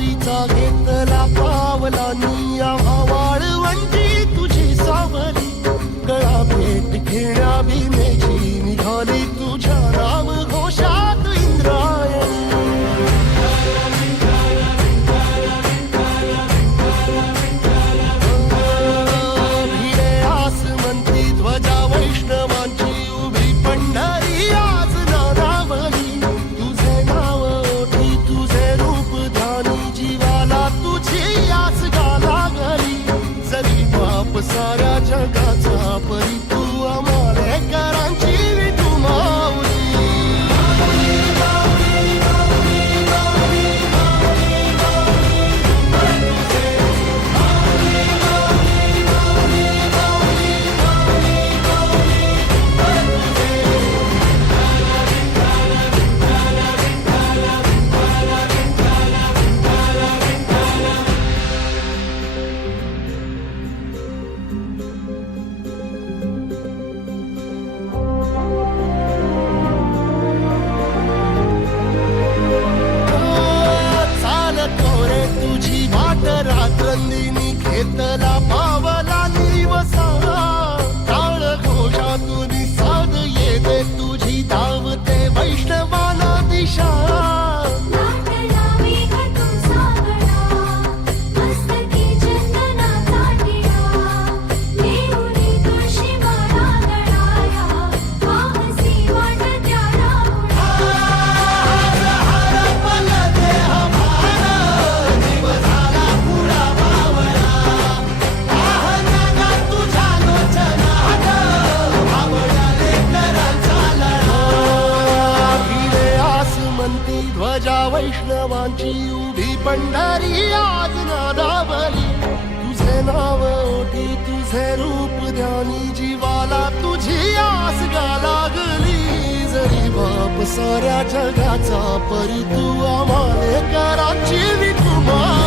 वारीचा घेतला पावलांनी आम्हा वाळवंटी तुझी सावली गळा भेट घेण्या भीमेची निघाली तुझ्या नाम घोषात इंद्रायणी भिडे आसमंती ध्वजा वैष्णवांची उभी पंढरी आज नादावली तुझे नाव ओठी तुझे रूप ध्यानी जीवाला तुझी आस गाला गली जरी बाप साऱ्या जगाचा परी तू आमालेकरांची विठू माऊली तुझी वाट रात्रंदिनी घेतला पावला दिवसा टाळ घोषातून साध येते तुझी धावते वैष्णवाला दिशा ध्वजा वैष्णवांची उभी पंढरी आज नादावली तुझे नाव ओठी तुझे रूप ध्यानी जीवाला तुझी आस गा लागली जरी बाप साऱ्या जगाचा परी तू आम्हालेकरांची विठू माऊली